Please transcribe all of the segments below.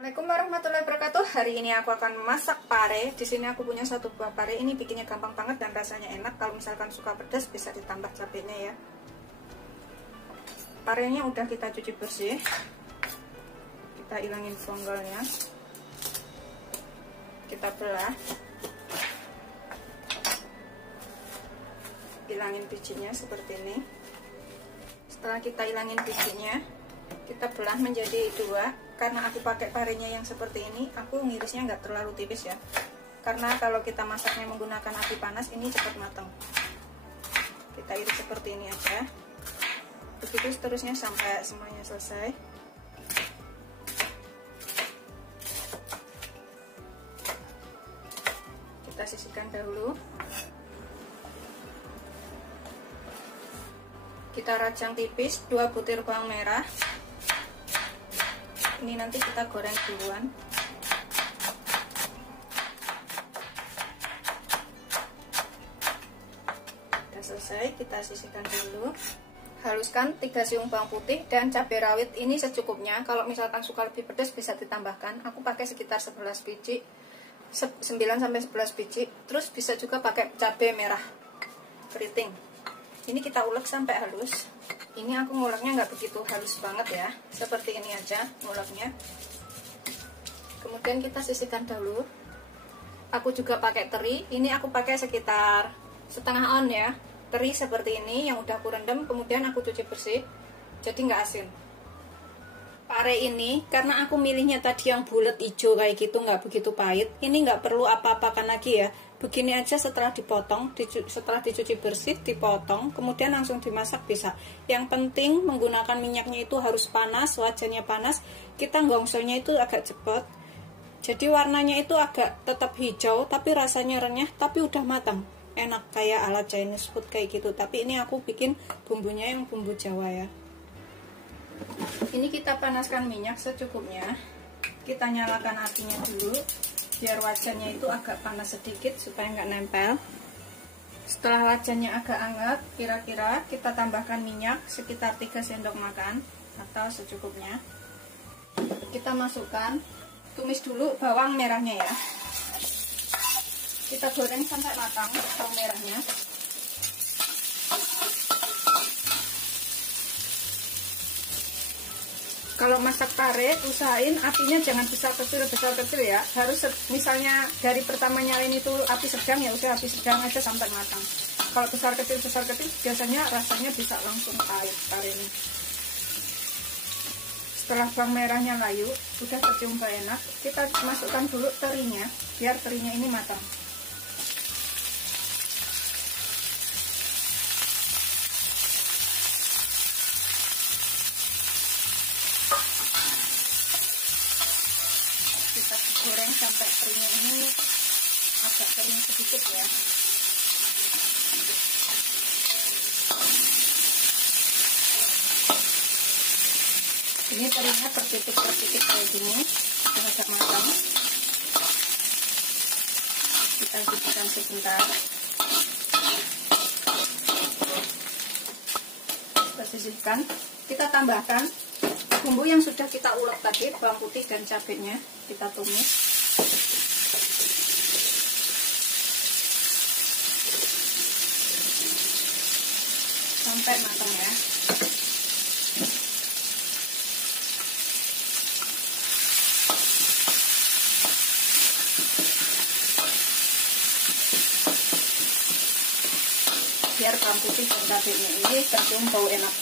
Assalamualaikum warahmatullahi wabarakatuh. Hari ini aku akan masak pare. Di sini aku punya satu buah pare. Ini bikinnya gampang banget dan rasanya enak. Kalau misalkan suka pedas bisa ditambah cabenya ya. Parenya udah kita cuci bersih. Kita hilangin bonggolnya. Kita belah. Hilangin bijinya seperti ini. Setelah kita hilangin bijinya, kita belah menjadi dua. Karena aku pakai parenya yang seperti ini, aku ngirisnya nggak terlalu tipis ya. Karena kalau kita masaknya menggunakan api panas, ini cepat matang. Kita iris seperti ini aja. Begitu seterusnya sampai semuanya selesai. Kita sisihkan dahulu. Kita rajang tipis 2 butir bawang merah. Ini nanti kita goreng duluan. Sudah selesai, kita sisihkan dulu. Haluskan 3 siung bawang putih dan cabai rawit ini secukupnya. Kalau misalkan suka lebih pedas bisa ditambahkan. Aku pakai sekitar 11 biji, 9-11 biji. Terus bisa juga pakai cabai merah keriting. Ini kita ulek sampai halus. Ini aku nguleknya nggak begitu halus banget ya, seperti ini aja nguleknya. Kemudian kita sisihkan dahulu. Aku juga pakai teri. Ini aku pakai sekitar setengah on ya. Teri seperti ini yang udah aku rendam, kemudian aku cuci bersih, jadi nggak asin. Pare ini karena aku milihnya tadi yang bulat hijau kayak gitu, nggak begitu pahit. Ini nggak perlu apa-apakan lagi ya. Begini aja setelah dipotong, setelah dicuci bersih, dipotong, kemudian langsung dimasak bisa. Yang penting menggunakan minyaknya itu harus panas, wajannya panas. Kita gongsonya itu agak cepat. Jadi warnanya itu agak tetap hijau, tapi rasanya renyah, tapi udah matang. Enak kayak ala Chinese food kayak gitu. Tapi ini aku bikin bumbunya yang bumbu Jawa ya. Ini kita panaskan minyak secukupnya. Kita nyalakan apinya dulu, biar wajannya itu agak panas sedikit supaya nggak nempel. Setelah wajannya agak hangat, kira-kira kita tambahkan minyak sekitar 3 sendok makan atau secukupnya. Kita masukkan, tumis dulu bawang merahnya ya. Kita goreng sampai matang bawang merahnya. Kalau masak pare, usahain apinya jangan besar kecil ya. Harus misalnya dari pertama nyalain itu api sedang, ya udah api sedang aja sampai matang. Kalau besar kecil biasanya rasanya bisa langsung pahit pare ini. Setelah bawang merahnya layu, udah tercium bau enak, kita masukkan dulu terinya biar terinya ini matang. Kita goreng sampai terinya ini agak kering sedikit ya. Ini terinya tertitik kayak gini, sudah agak matang. Kita sisihkan sebentar. Kita sisihkan. Kita tambahkan bumbu yang sudah kita ulek tadi, bawang putih dan cabenya. Kita tumis. Sampai matang ya. Biar bawang putih dan cabenya ini tercium bau enak.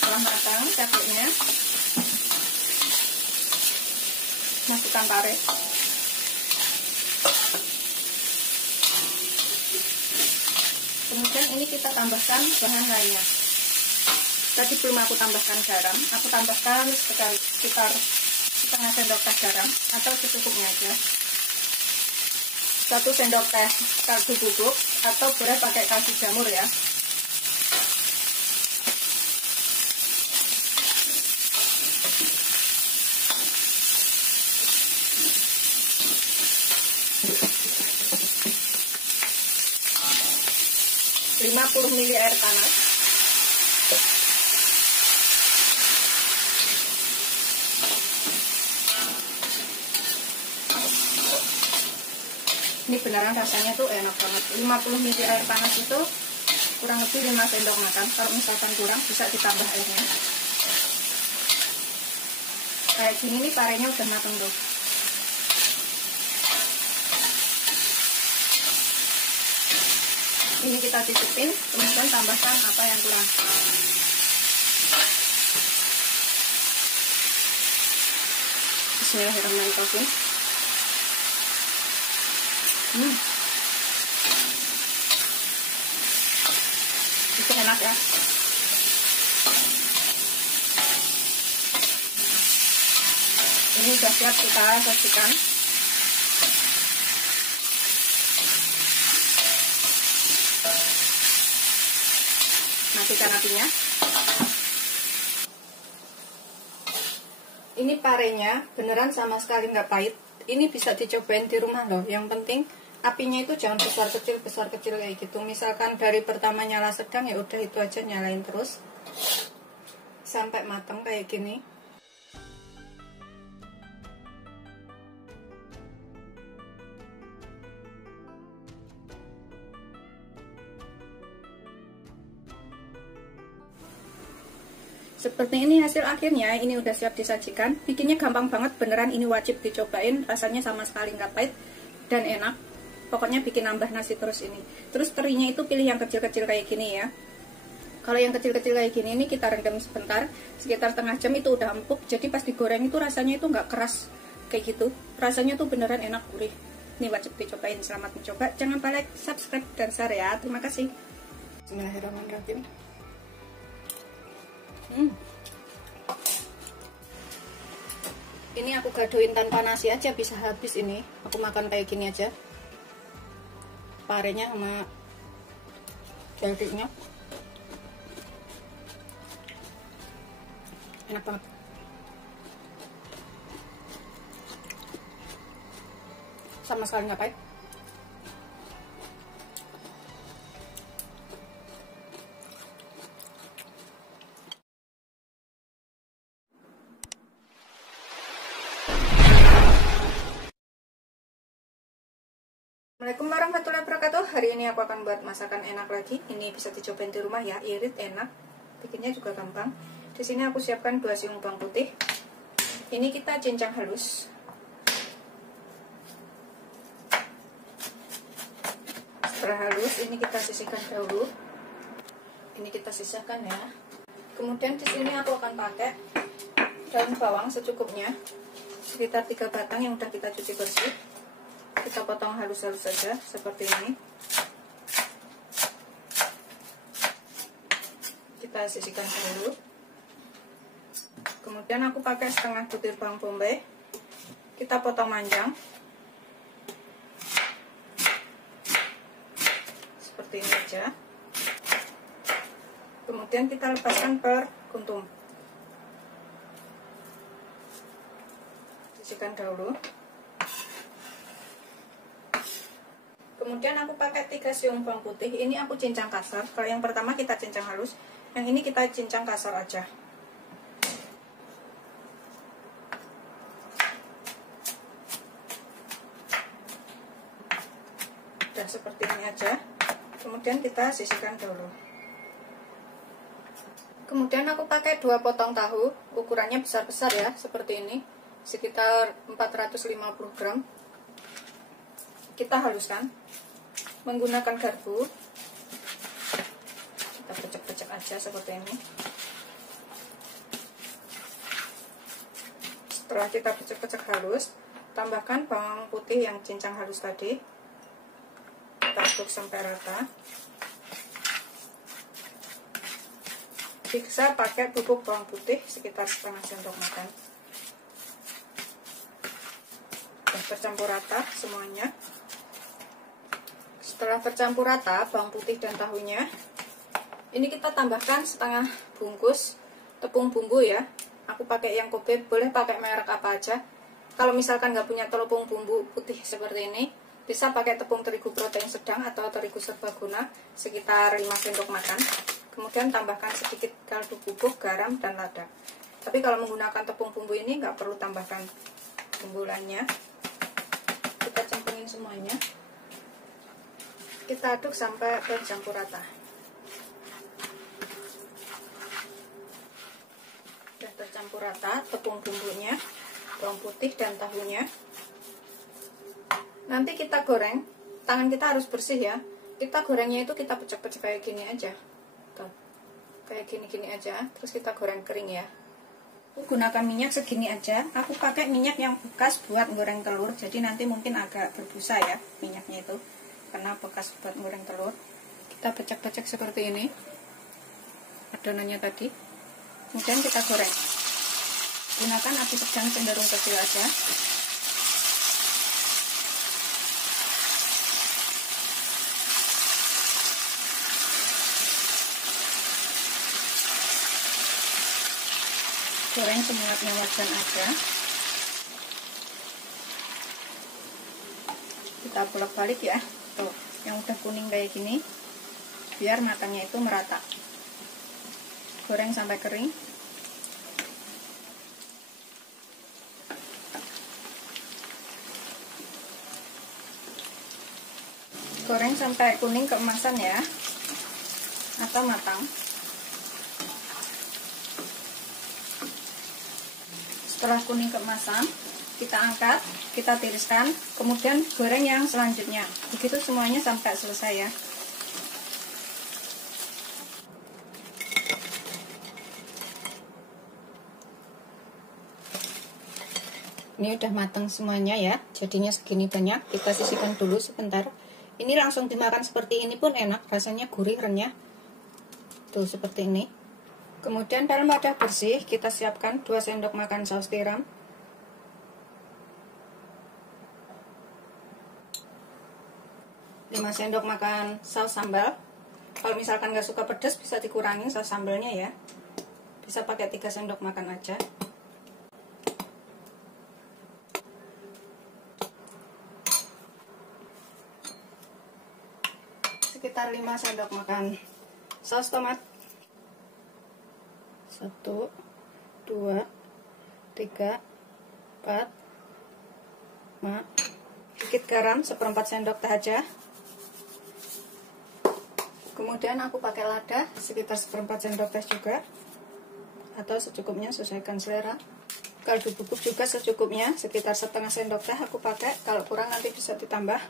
Setelah matang cabenya, masukkan pare. Kemudian ini kita tambahkan bahan lainnya. Tadi belum aku tambahkan garam, aku tambahkan sekitar setengah sendok teh garam atau secukupnya aja. 1 sendok teh kaldu bubuk atau boleh pakai kaldu jamur ya. Lima 50 ml air panas. Ini beneran rasanya tuh enak banget. 50 ml air panas itu kurang lebih 5 sendok makan. Kalau misalkan kurang bisa ditambah airnya. Kayak gini nih parenya udah mateng tuh. Ini kita cicipin, kemudian tambahkan apa yang kurang. Bismillahirrahmanirrahim. Itu enak ya. Ini udah siap kita sajikan. Matikan apinya. Ini parenya beneran sama sekali nggak pahit. Ini bisa dicobain di rumah loh. Yang penting apinya itu jangan besar kecil kayak gitu. Misalkan dari pertama nyala sedang, ya udah itu aja, nyalain terus sampai matang kayak gini. Seperti ini hasil akhirnya. Ini udah siap disajikan. Bikinnya gampang banget, beneran ini wajib dicobain. Rasanya sama sekali nggak pahit dan enak. Pokoknya bikin nambah nasi terus ini. Terus terinya itu pilih yang kecil-kecil kayak gini ya. Kalau yang kecil-kecil kayak gini ini kita rendam sebentar, sekitar setengah jam itu udah empuk. Jadi pas digoreng itu rasanya itu nggak keras kayak gitu. Rasanya tuh beneran enak, gurih. Ini wajib dicobain. Selamat mencoba. Jangan lupa like, subscribe, dan share ya. Terima kasih. Bismillahirrahmanirrahim. Ini aku gadoin tanpa nasi aja bisa habis ini. Aku makan kayak gini aja. Parenya sama dagingnya enak banget. Sama sekali nggak pahit. Assalamualaikum warahmatullahi wabarakatuh. Hari ini aku akan buat masakan enak lagi. Ini bisa dicobain di rumah ya, irit, enak. Bikinnya juga gampang. Di sini aku siapkan 2 siung bawang putih. Ini kita cincang halus. Setelah halus, ini kita sisihkan dahulu. Ini kita sisihkan ya. Kemudian di sini aku akan pakai daun bawang secukupnya, sekitar 3 batang yang udah kita cuci bersih. Kita potong halus-halus saja seperti ini. Kita sisihkan dulu. Kemudian aku pakai setengah butir bawang bombay. Kita potong panjang seperti ini aja. Kemudian kita lepaskan per kuntum. Sisihkan dahulu. Kemudian aku pakai 3 siung bawang putih. Ini aku cincang kasar. Kalau yang pertama kita cincang halus, yang ini kita cincang kasar aja. Udah seperti ini aja. Kemudian kita sisihkan dulu. Kemudian aku pakai 2 potong tahu. Ukurannya besar-besar ya, seperti ini. Sekitar 450 gram. Kita haluskan menggunakan garpu. Kita pecek-pecek aja seperti ini. Setelah kita pecek-pecek halus, tambahkan bawang putih yang cincang halus tadi. Kita aduk sampai rata. Bisa pakai bubuk bawang putih sekitar setengah sendok makan. Sudah tercampur rata semuanya. Setelah tercampur rata bawang putih dan tahunya, ini kita tambahkan setengah bungkus tepung bumbu ya. Aku pakai yang Kobe, boleh pakai merek apa aja. Kalau misalkan nggak punya tepung bumbu putih seperti ini, bisa pakai tepung terigu protein sedang atau terigu serbaguna sekitar 5 sendok makan. Kemudian tambahkan sedikit kaldu bubuk, garam, dan lada. Tapi kalau menggunakan tepung bumbu ini nggak perlu tambahkan bumbu lainnya. Kita campurkan semuanya. Kita aduk sampai bercampur rata. Sudah tercampur rata tepung bumbunya, bawang putih dan tahunya. Nanti kita goreng, tangan kita harus bersih ya. Kita gorengnya itu kita pecah-pecah kayak gini aja. Tuh. Kayak gini-gini aja, terus kita goreng kering ya. Aku gunakan minyak segini aja. Aku pakai minyak yang bekas buat goreng telur, jadi nanti mungkin agak berbusa ya minyaknya itu, karena bekas buat goreng telur. Kita pecah-pecah seperti ini adonannya tadi, kemudian kita goreng. Gunakan api sedang cenderung kecil aja. Goreng semuanya wajan aja. Kita bolak-balik ya. Tuh, yang udah kuning kayak gini, biar matangnya itu merata. Goreng sampai kering. Goreng sampai kuning keemasan ya, atau matang. Setelah kuning keemasan, kita angkat, kita tiriskan, kemudian goreng yang selanjutnya. Begitu semuanya sampai selesai ya. Ini udah matang semuanya ya, jadinya segini banyak. Kita sisihkan dulu sebentar. Ini langsung dimakan seperti ini pun enak, rasanya gurih, renyah. Tuh seperti ini. Kemudian dalam wadah bersih kita siapkan 2 sendok makan saus tiram, 5 sendok makan saus sambal. Kalau misalkan nggak suka pedas bisa dikurangin saus sambalnya ya, bisa pakai 3 sendok makan aja. Sekitar 5 sendok makan saus tomat. 1, 2, 3, 4, 5. Sedikit garam 1/4 sendok teh aja. Kemudian aku pakai lada sekitar 1/4 sendok teh juga, atau secukupnya, sesuaikan selera. Kaldu bubuk juga secukupnya, sekitar 1/2 sendok teh aku pakai. Kalau kurang nanti bisa ditambah.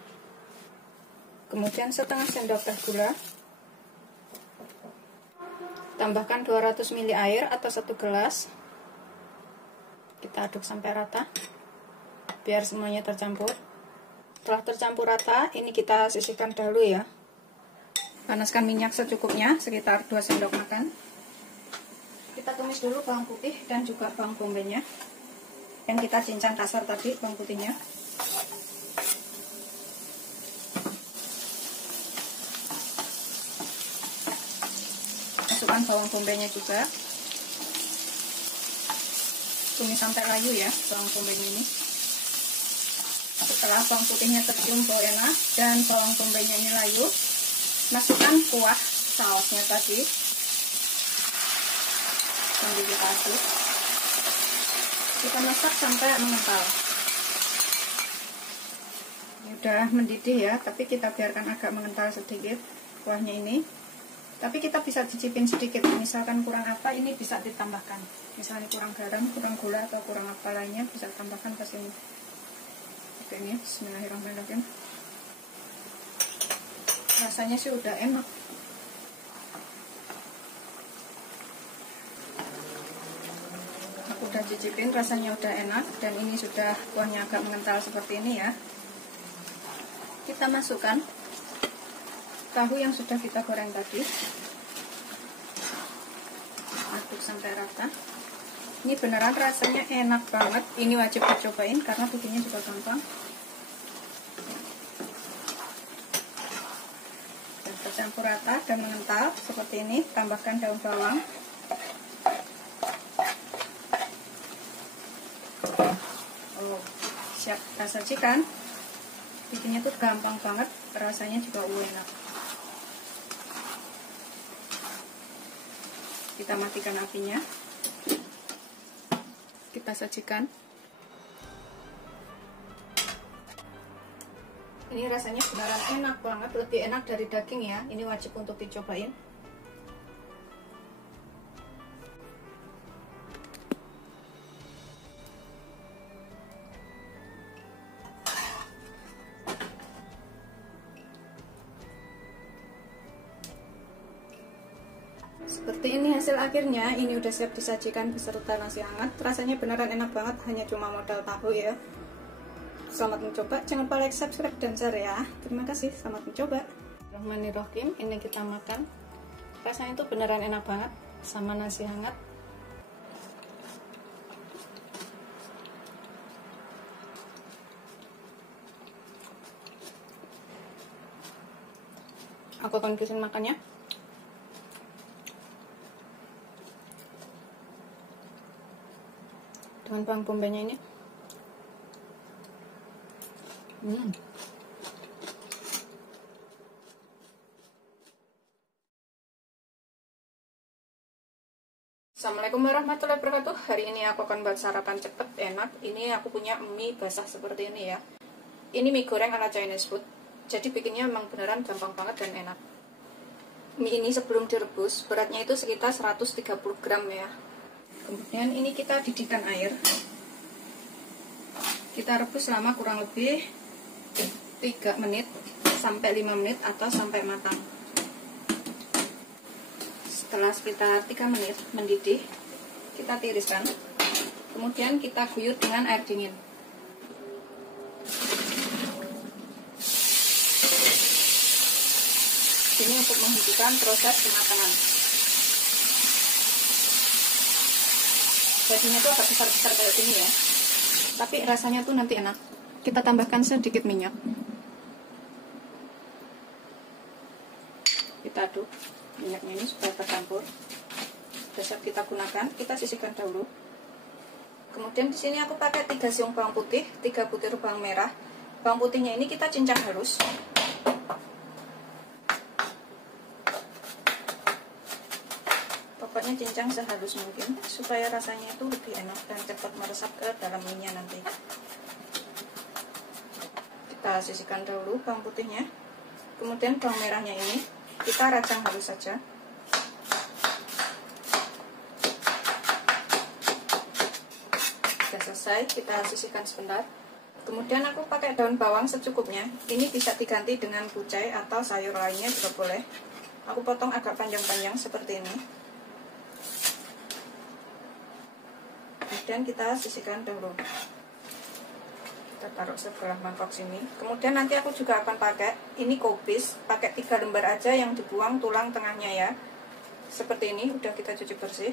Kemudian 1/2 sendok teh gula. Tambahkan 200 ml air atau 1 gelas. Kita aduk sampai rata biar semuanya tercampur. Setelah tercampur rata, ini kita sisihkan dahulu ya. Panaskan minyak secukupnya, sekitar 2 sendok makan. Kita tumis dulu bawang putih dan juga bawang bombaynya yang kita cincang kasar tadi, bawang putihnya. Masukkan bawang bombaynya juga. Tumis sampai layu ya bawang bombaynya ini. Setelah bawang putihnya tercium bau enak dan bawang bombaynya ini layu, masukkan kuah sausnya tadi. Sambil kita aduk. Kita masak sampai mengental. Ini udah mendidih ya, tapi kita biarkan agak mengental sedikit kuahnya ini. Tapi kita bisa cicipin sedikit, misalkan kurang apa ini bisa ditambahkan. Misalnya kurang garam, kurang gula, atau kurang apa lainnya bisa tambahkan ke sini. Oke, ini bismillahirrahmanirrahim. Rasanya sih udah enak. Aku udah cicipin, rasanya udah enak, dan ini sudah kuahnya agak mengental seperti ini ya. Kita masukkan tahu yang sudah kita goreng tadi. Aduk sampai rata. Ini beneran rasanya enak banget. Ini wajib dicobain karena bikinnya juga gampang. Dan tercampur rata dan mengental seperti ini. Tambahkan daun bawang. Oh, siap kita sajikan. Bikinnya tuh gampang banget, rasanya juga enak. Kita matikan apinya. Kita sajikan. Ini rasanya beneran enak banget, lebih enak dari daging ya. Ini wajib untuk dicobain. Seperti ini hasil akhirnya. Ini udah siap disajikan beserta nasi hangat. Rasanya beneran enak banget, hanya cuma modal tahu ya. Selamat mencoba, jangan lupa like, subscribe, dan share ya. Terima kasih, selamat mencoba. Bismillahirrahmanirrahim. Ini kita makan. Rasanya itu beneran enak banget sama nasi hangat. Aku akan bikin makannya. Dengan bawang bombay-nya ini. Assalamualaikum warahmatullahi wabarakatuh. Hari ini aku akan buat sarapan cepet enak. Ini aku punya mie basah seperti ini ya. Ini mie goreng ala Chinese food. Jadi bikinnya memang beneran gampang banget dan enak. Mie ini sebelum direbus beratnya itu sekitar 130 gram ya. Kemudian ini kita didihkan air. Kita rebus selama kurang lebih 3 menit sampai 5 menit atau sampai matang. Setelah sekitar 3 menit mendidih, kita tiriskan. Kemudian kita guyur dengan air dingin. Ini untuk menghentikan proses kematangan. Dagingnya tuh agak besar-besar kayak gini ya. Tapi rasanya tuh nanti enak. Kita tambahkan sedikit minyak. Kita aduk minyaknya ini supaya tercampur. Sudah siap kita gunakan. Kita sisihkan dahulu. Kemudian di sini aku pakai 3 siung bawang putih, 3 butir bawang merah. Bawang putihnya ini kita cincang halus. Pokoknya cincang sehalus mungkin supaya rasanya itu lebih enak dan cepat meresap ke dalam minyak nanti. Kita sisihkan dahulu bawang putihnya. Kemudian bawang merahnya ini kita rajang halus saja. Sudah selesai, kita sisihkan sebentar. Kemudian aku pakai daun bawang secukupnya. Ini bisa diganti dengan kucai atau sayur lainnya juga boleh. Aku potong agak panjang-panjang seperti ini. Kemudian kita sisihkan dahulu. Kita taruh sebelah mangkok sini. Kemudian nanti aku juga akan pakai ini kubis, pakai 3 lembar aja yang dibuang tulang tengahnya ya. Seperti ini udah kita cuci bersih.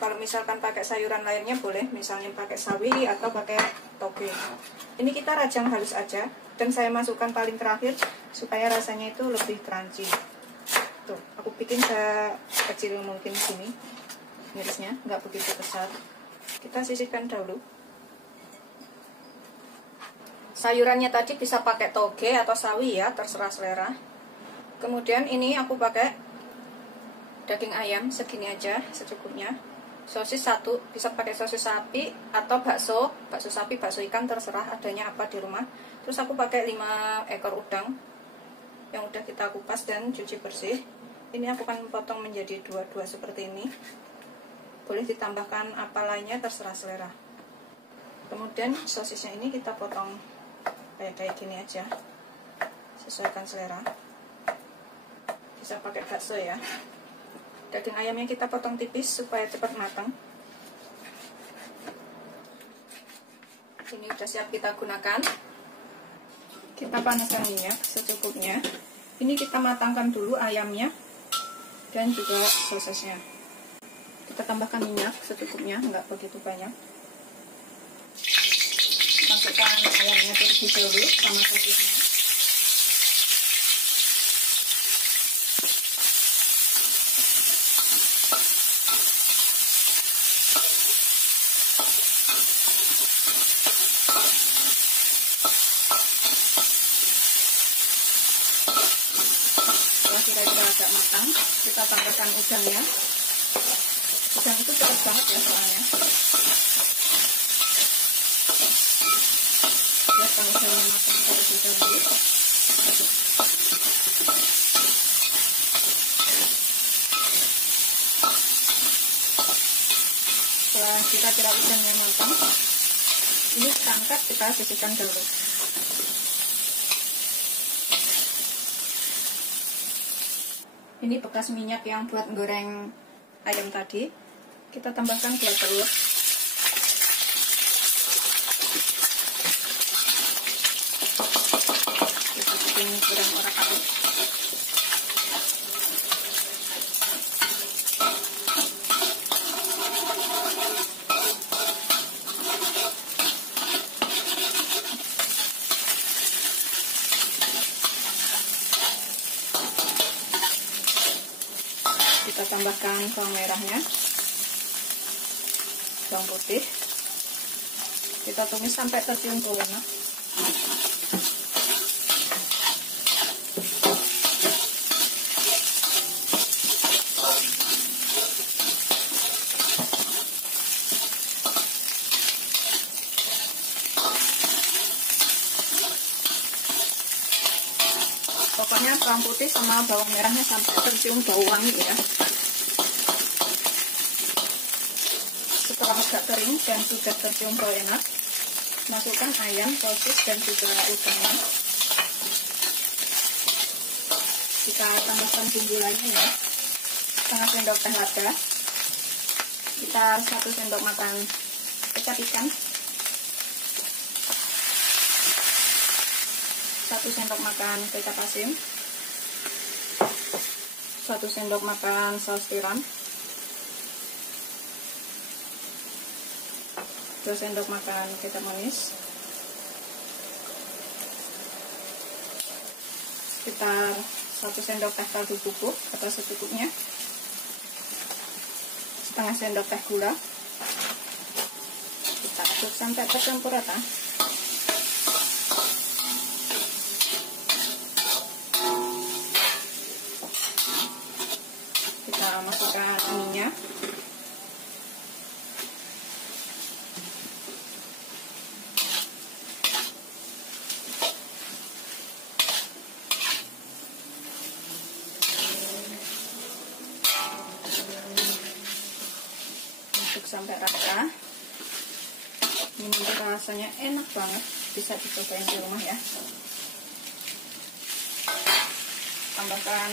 Kalau misalkan pakai sayuran lainnya boleh, misalnya pakai sawi atau pakai toge. Ini kita rajang halus aja dan saya masukkan paling terakhir supaya rasanya itu lebih crunchy. Tuh, aku bikin sekecil mungkin sini. Mirisnya nggak begitu besar. Kita sisihkan dahulu. Sayurannya tadi bisa pakai toge atau sawi ya, terserah selera. Kemudian ini aku pakai daging ayam segini aja, secukupnya. Sosis 1, bisa pakai sosis sapi atau bakso sapi, bakso ikan, terserah adanya apa di rumah. Terus aku pakai 5 ekor udang yang udah kita kupas dan cuci bersih. Ini aku akan potong menjadi 2 seperti ini. Boleh ditambahkan apa lainnya, terserah selera. Kemudian sosisnya ini kita potong kayak gini aja, sesuaikan selera. Bisa pakai bakso ya. Daging ayamnya kita potong tipis supaya cepat matang. Ini udah siap kita gunakan. Kita panaskan minyak secukupnya. Ini kita matangkan dulu ayamnya dan juga sosisnya. Kita tambahkan minyak secukupnya, nggak begitu banyak. Masukkan ayamnya terlebih dahulu sama sosisnya. Setelah kira-kira agak matang, kita tambahkan udangnya. Udang itu cepat banget ya soalnya. Udangnya matang terlebih dahulu. Setelah kira-kira udangnya matang, ini kita angkat, kita sisihkan dulu. Ini bekas minyak yang buat goreng ayam tadi. Kita tambahkan 2 telur. Kita bikin goreng orak-arik. Kita tambahkan bawang merahnya, bawang putih. Kita tumis sampai tercium bau enak. Pokoknya bawang putih sama bawang merahnya sampai tercium bau wangi ya. Setelah agak kering dan sudah tercium bau enak, masukkan ayam, sosis, dan juga udangnya. Kita tambahkan bumbu lainnya ya. Setengah sendok teh lada. Kita 1 sendok makan kecap ikan. 1 sendok makan kecap asin. 1 sendok makan saus tiram. 2 sendok makan kecap manis, sekitar 1 sendok teh kaldu bubuk atau secukupnya, setengah sendok teh gula. Kita aduk sampai tercampur rata. Kita masukkan minyak. Sampai rata. Ini nanti rasanya enak banget, bisa dicobain di rumah ya. Tambahkan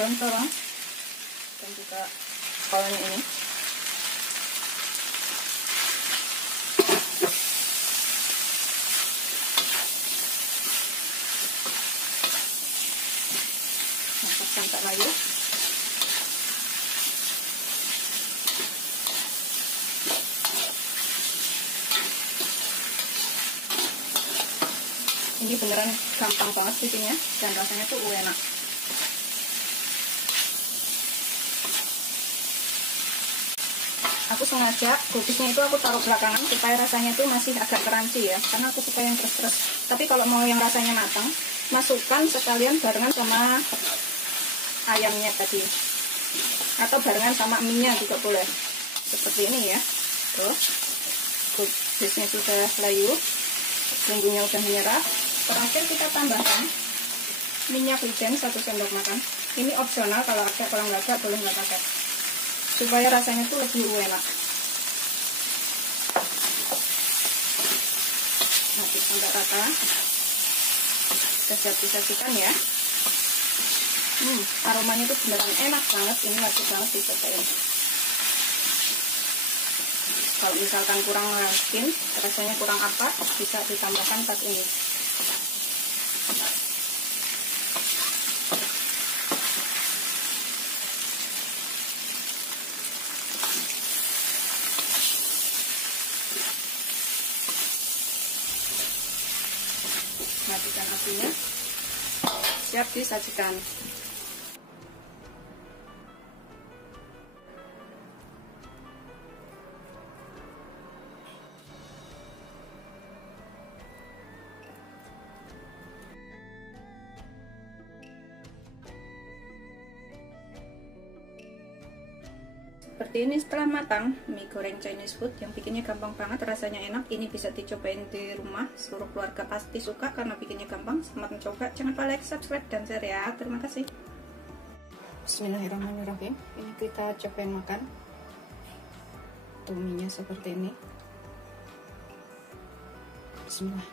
daun bawang dan juga kolanya ini. Masak sampai layu. Ini beneran gampang banget bikinnya dan rasanya tuh enak. Aku sengaja kulitnya itu aku taruh belakangan supaya rasanya tuh masih agak crunchy ya, karena aku suka yang keras-keras. Tapi kalau mau yang rasanya matang, masukkan sekalian barengan sama ayamnya tadi, atau barengan sama mie-nya juga boleh. Seperti ini ya. Tuh, kulitnya sudah layu, bumbunya udah menyerap. Terakhir kita tambahkan minyak wijen 1 sendok makan. Ini opsional, kalau ada, kalau nggak ada boleh nggak pakai, supaya rasanya tuh lebih enak. Aduk sampai rata. Sudah siap disajikan ya. Aromanya tuh beneran enak banget. Ini wajib banget dicobain. Kalau misalkan kurang asin, rasanya kurang apa, bisa ditambahkan tas ini. Matikan apinya. Siap disajikan. Seperti ini setelah matang, mie goreng Chinese food yang bikinnya gampang banget, rasanya enak. Ini bisa dicobain di rumah, seluruh keluarga pasti suka karena bikinnya gampang. Selamat mencoba, jangan lupa like, subscribe, dan share ya. Terima kasih. Bismillahirrahmanirrahim. Ini kita cobain makan. Tuh mie-nya seperti ini. Bismillah.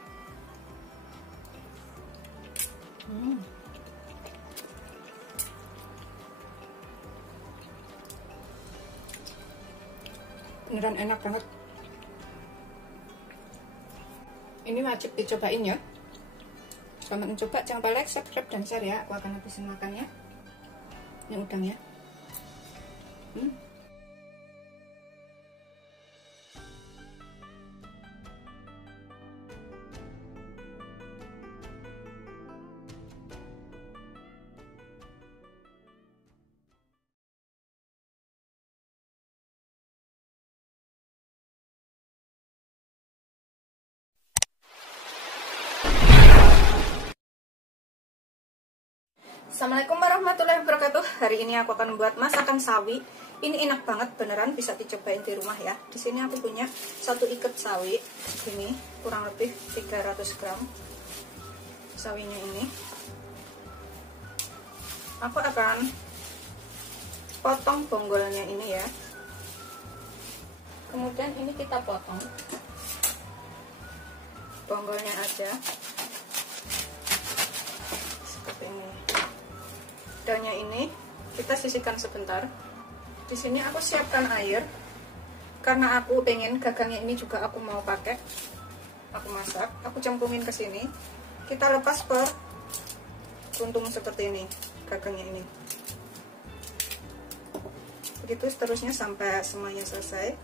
Beneran enak banget. Ini wajib dicobain ya. Selamat mencoba, jangan lupa like, subscribe, dan share ya. Aku akan habisin makannya. Ini udangnya. Assalamualaikum warahmatullahi wabarakatuh. Hari ini aku akan membuat masakan sawi. Ini enak banget, beneran bisa dicobain di rumah ya. Di sini aku punya satu ikat sawi. Ini kurang lebih 300 gram. Sawinya ini. Aku akan potong bonggolnya ini ya. Kemudian ini kita potong bonggolnya aja. Seperti ini. Daunnya ini kita sisihkan sebentar. Di sini aku siapkan air karena aku pengen gagangnya ini juga aku mau pakai. Aku masak, aku cemplungin ke sini. Kita lepas per kuntung seperti ini, gagangnya ini. Begitu seterusnya sampai semuanya selesai.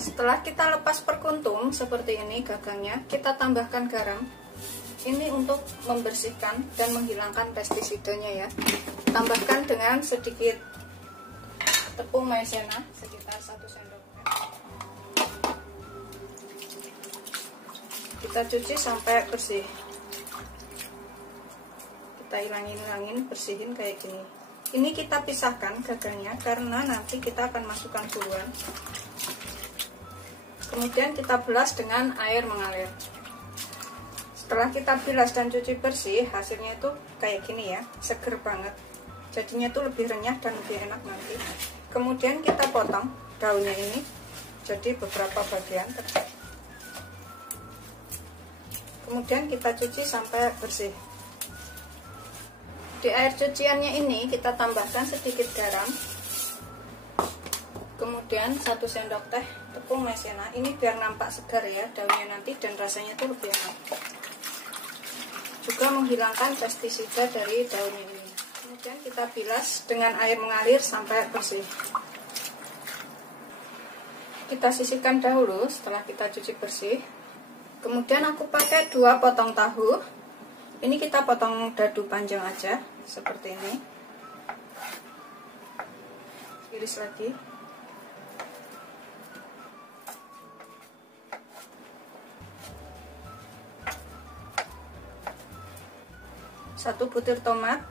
Setelah kita lepas per kuntung seperti ini gagangnya, kita tambahkan garam. Ini untuk membersihkan dan menghilangkan pestisidanya ya. Tambahkan dengan sedikit tepung maizena sekitar 1 sendok. Kita cuci sampai bersih. Kita hilangin, bersihin kayak gini. Ini kita pisahkan gagangnya karena nanti kita akan masukkan duluan. Kemudian kita belas dengan air mengalir. Setelah kita bilas dan cuci bersih, hasilnya itu kayak gini ya, seger banget. Jadinya tuh lebih renyah dan lebih enak nanti. Kemudian kita potong daunnya ini jadi beberapa bagian. Kemudian kita cuci sampai bersih. Di air cuciannya ini kita tambahkan sedikit garam. Kemudian 1 sendok teh tepung maizena. Ini biar nampak segar ya daunnya nanti dan rasanya tuh lebih enak. Juga menghilangkan pestisida dari daunnya ini. Kemudian kita bilas dengan air mengalir sampai bersih. Kita sisihkan dahulu setelah kita cuci bersih. Kemudian aku pakai 2 potong tahu. Ini kita potong dadu panjang aja seperti ini. Iris lagi. Satu butir tomat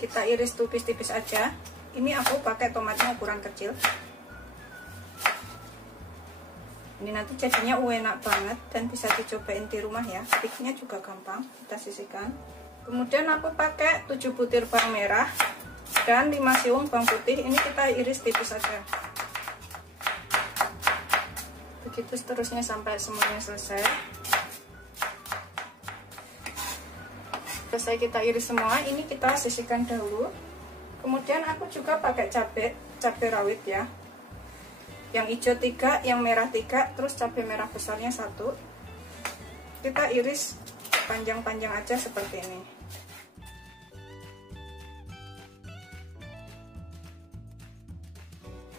kita iris tipis-tipis aja. Ini aku pakai tomatnya ukuran kecil. Ini nanti jadinya enak banget dan bisa dicobain di rumah ya. Bikinnya juga gampang. Kita sisihkan. Kemudian aku pakai 7 butir bawang merah dan 5 siung bawang putih. Ini kita iris tipis aja. Begitu seterusnya sampai semuanya selesai. Selesai kita iris semua, ini kita sisihkan dahulu. Kemudian aku juga pakai cabai rawit ya. Yang hijau 3, yang merah 3, terus cabai merah besarnya 1. Kita iris panjang-panjang aja seperti ini.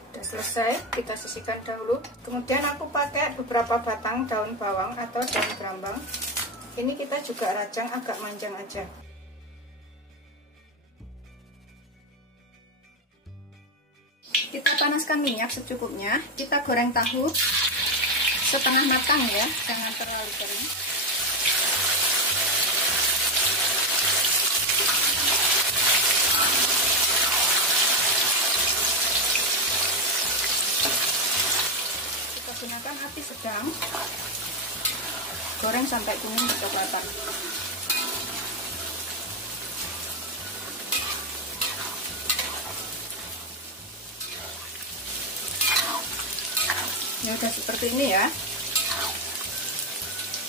Sudah selesai, kita sisihkan dahulu. Kemudian aku pakai beberapa batang daun bawang atau daun brambang. Ini kita juga rajang agak manjang aja. Kita panaskan minyak secukupnya. Kita goreng tahu setengah matang ya, jangan terlalu kering. kacang, goreng sampai kuning kecoklatan. Ini udah seperti ini ya.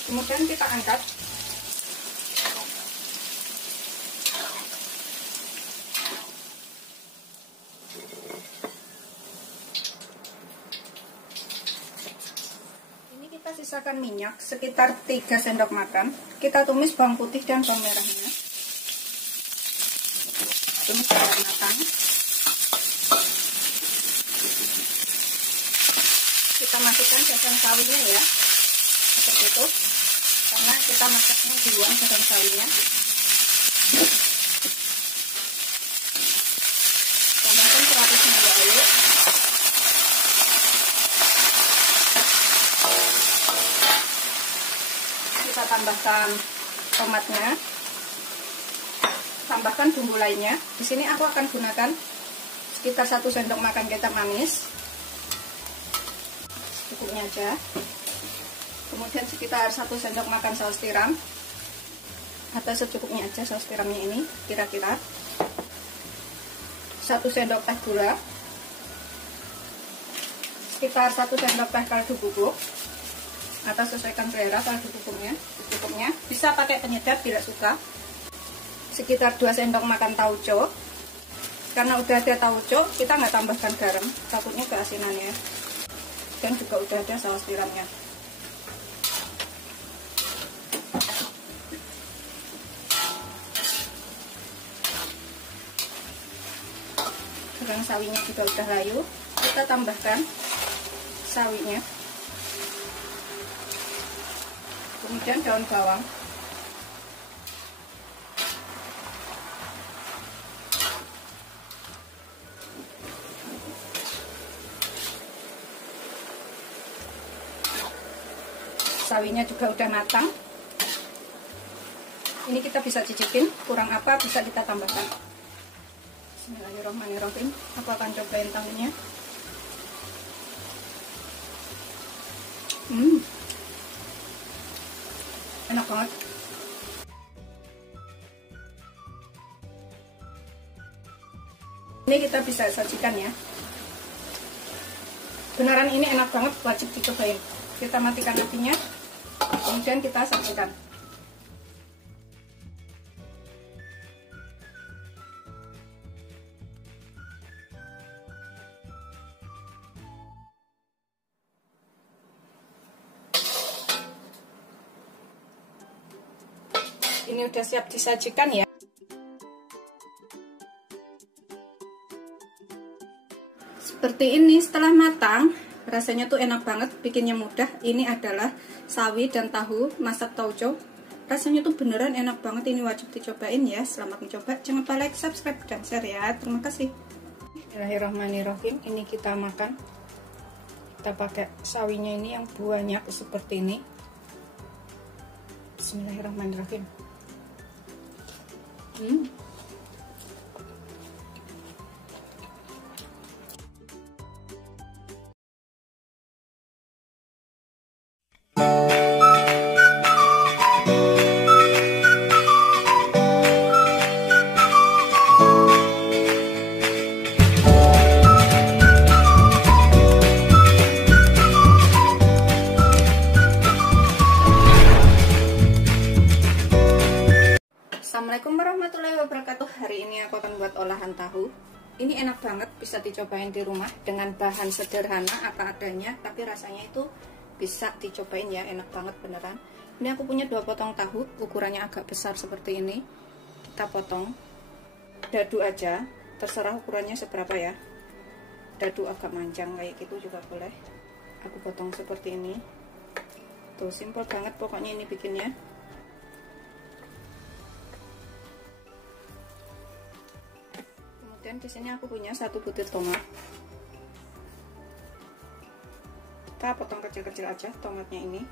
Kemudian kita angkat. Ini kita sisakan minyak sekitar 3 sendok makan. Kita tumis bawang putih dan bawang merahnya. Tumis sampai matang. Kita masukkan daun sawinya ya, seperti itu, karena kita masaknya duluan daun sawinya. Tambahkan 100 ml air. Kita tambahkan tomatnya, tambahkan bumbu lainnya. Di sini aku akan gunakan sekitar 1 sendok makan kecap manis. Cukupnya aja. Kemudian sekitar 1 sendok makan saus tiram, atau secukupnya aja saus tiramnya ini, kira-kira 1 sendok teh gula, sekitar 1 sendok teh kaldu bubuk, atau sesuaikan selera kaldu bubuknya, cukupnya. Bisa pakai penyedap bila suka. Sekitar 2 sendok makan tauco. Karena udah ada tauco, kita nggak tambahkan garam, takutnya keasinannya. Dan juga udah ada saus tiramnya. Sekarang sawinya juga udah layu, kita tambahkan sawinya, kemudian daun bawang, sawinya juga udah matang. Ini kita bisa cicipin, kurang apa bisa kita tambahkan. Bismillahirrahmanirrahim. Aku akan cobain tahunya. Enak banget. Ini kita bisa sajikan ya. Beneran ini enak banget, wajib dicobain. Kita matikan apinya, kemudian kita sajikan. Ini udah siap disajikan ya. Seperti ini setelah matang, rasanya tuh enak banget, bikinnya mudah. Ini adalah sawi dan tahu masak tauco. Rasanya tuh beneran enak banget, ini wajib dicobain ya. Selamat mencoba, jangan lupa like, subscribe, dan share ya. Terima kasih. Bismillahirrahmanirrahim. Ini kita makan. Kita pakai sawinya ini yang banyak seperti ini. Bismillahirrahmanirrahim. Assalamualaikum warahmatullahi wabarakatuh. Hari ini aku akan buat olahan tahu. Ini enak banget, bisa dicobain di rumah dengan bahan sederhana apa adanya, tapi rasanya itu bisa dicobain ya, enak banget beneran. Ini aku punya 2 potong tahu, ukurannya agak besar seperti ini. Kita potong dadu aja, terserah ukurannya seberapa ya. Dadu agak manjang kayak gitu juga boleh. Aku potong seperti ini. Tuh, simple banget pokoknya ini bikinnya. Dan di sini aku punya 1 butir tomat. Kita potong kecil-kecil aja tomatnya ini.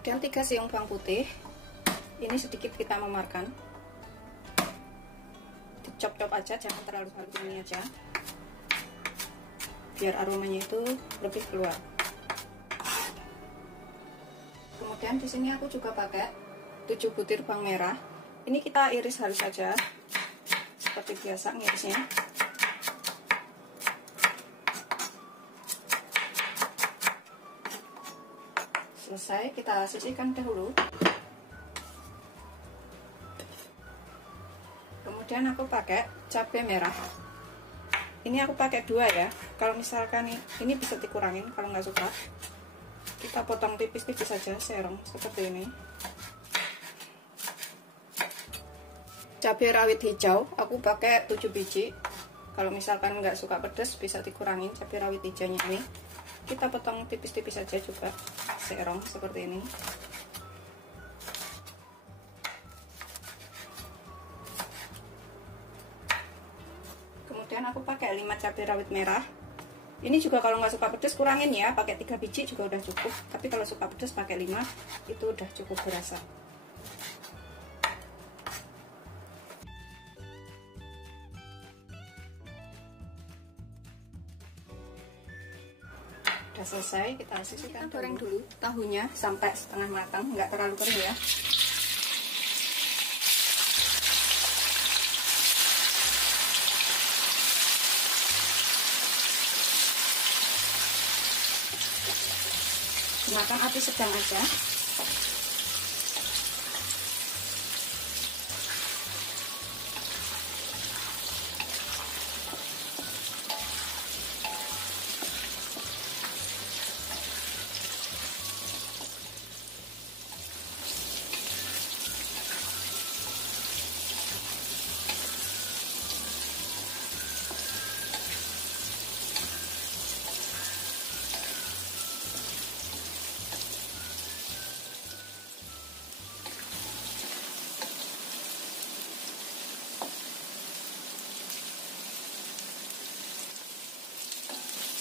Kemudian 3 siung bawang putih. Ini sedikit kita memarkan. Dicop-cop aja, jangan terlalu halus, ini aja. Biar aromanya itu lebih keluar. Kemudian di sini aku juga pakai 7 butir bawang merah. Ini kita iris halus saja, seperti biasa ngirisnya. Selesai, kita sisihkan dahulu. Kemudian aku pakai cabai merah. Ini aku pakai 2 ya. Kalau misalkan ini bisa dikurangin kalau nggak suka. Kita potong tipis-tipis saja, serong seperti ini. Cabai rawit hijau aku pakai 7 biji. Kalau misalkan nggak suka pedas bisa dikurangin cabai rawit hijaunya ini. Kita potong tipis-tipis saja juga, serong seperti ini. Kemudian aku pakai 5 cabai rawit merah. Ini juga kalau nggak suka pedas kurangin ya, pakai 3 biji juga udah cukup. Tapi kalau suka pedas pakai 5, itu udah cukup berasa. Udah selesai, kita sisihkan. Kita goreng dulu tahunya sampai setengah matang, nggak terlalu kering ya. Gunakan api sedang aja.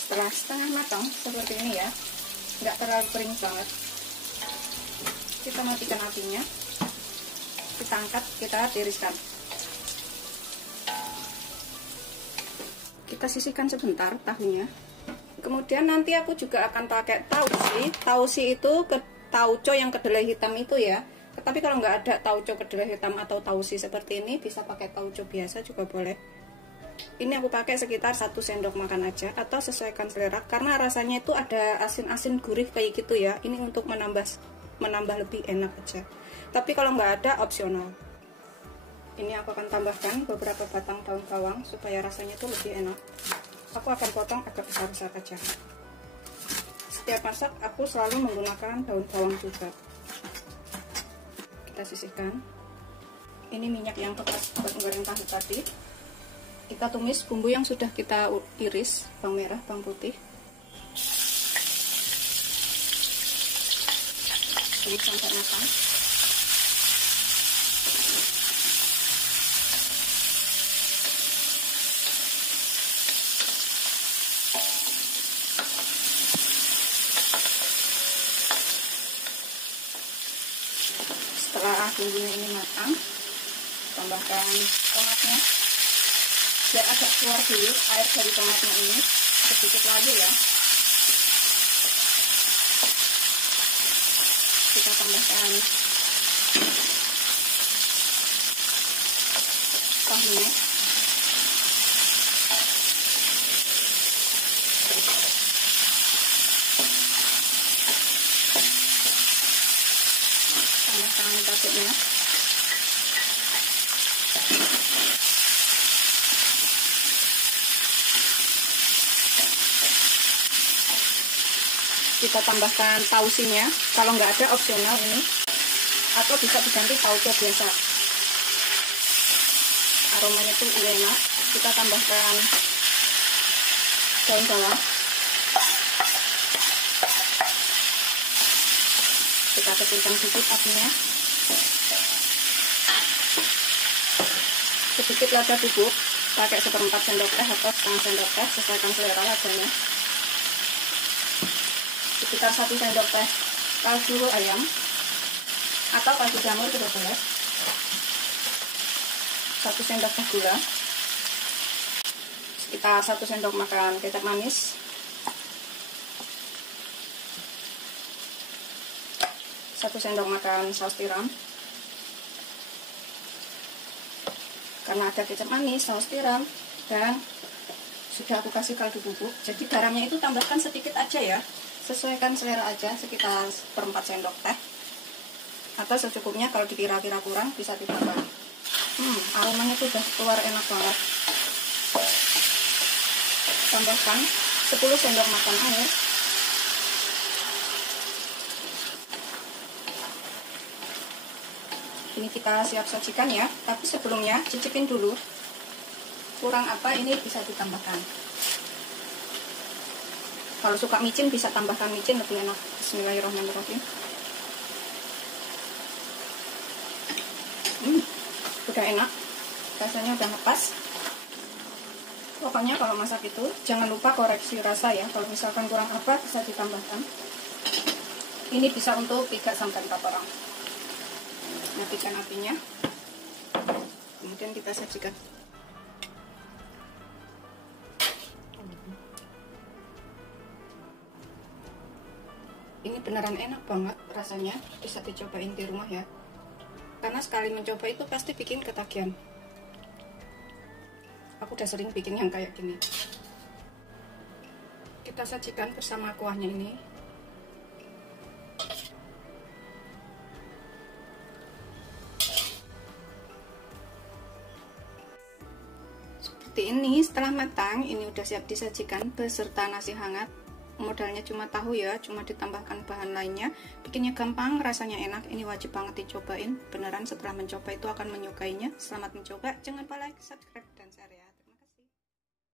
Setelah setengah matang seperti ini ya, nggak terlalu kering banget, kita matikan apinya, kita angkat, kita tiriskan, kita sisihkan sebentar tahunya. Kemudian nanti aku juga akan pakai tausi itu tauco yang kedelai hitam itu ya. Tapi kalau nggak ada tauco kedelai hitam atau tausi seperti ini, bisa pakai tauco biasa juga boleh. Ini aku pakai sekitar 1 sendok makan aja, atau sesuaikan selera, karena rasanya itu ada asin-asin gurih kayak gitu ya. Ini untuk menambah lebih enak aja. Tapi kalau nggak ada, opsional. Ini aku akan tambahkan beberapa batang daun bawang supaya rasanya itu lebih enak. Aku akan potong agak besar-besar aja. Setiap masak aku selalu menggunakan daun bawang juga. Kita sisihkan. Ini minyak yang bekas buat menggoreng tahu tadi. Kita tumis bumbu yang sudah kita iris, bawang merah, bawang putih. Tumis sampai matang. Setelah bumbunya ini matang, tambahkan tomatnya. Biar agak keluar dulu air dari tomatnya ini, sedikit lagi ya. Kita tambahkan tahunya. Tambahkan cabenya. Kita tambahkan tausinya, kalau nggak ada opsional ini, atau bisa diganti tauco biasa. Aromanya tuh enak. Kita tambahkan daun bawang. Kita kecilkan sedikit apinya. Sedikit lada bubuk, pakai 1/4 sendok teh atau setengah sendok teh, sesuaikan selera ladanya. Sekitar 1 sendok teh kaldu ayam, atau kaldu jamur juga boleh. 1 sendok teh gula, sekitar 1 sendok makan kecap manis, 1 sendok makan saus tiram. Karena ada kecap manis, saus tiram, dan sudah aku kasih kaldu bubuk, jadi garamnya itu tambahkan sedikit aja ya, sesuaikan selera aja, sekitar 1/4 sendok teh atau secukupnya. Kalau dikira-kira kurang bisa ditambah. Aromanya tuh udah keluar enak banget. Tambahkan 10 sendok makan air. Ini kita siap sajikan ya, tapi sebelumnya cicipin dulu kurang apa, ini bisa ditambahkan. Kalau suka micin bisa tambahkan micin, lebih enak. Bismillahirrahmanirrahim. Udah enak, rasanya udah pas. Pokoknya kalau masak itu jangan lupa koreksi rasa ya. Kalau misalkan kurang apa bisa ditambahkan. Ini bisa untuk 3-4 orang. Matikan apinya, kemudian kita sajikan. Ini beneran enak banget rasanya, bisa dicobain di rumah ya. Karena sekali mencoba itu pasti bikin ketagihan. Aku udah sering bikin yang kayak gini. Kita sajikan bersama kuahnya ini. Seperti ini, setelah matang, ini udah siap disajikan beserta nasi hangat. Modalnya cuma tahu ya, cuma ditambahkan bahan lainnya. Bikinnya gampang, rasanya enak. Ini wajib banget dicobain. Beneran setelah mencoba itu akan menyukainya. Selamat mencoba, jangan lupa like, subscribe.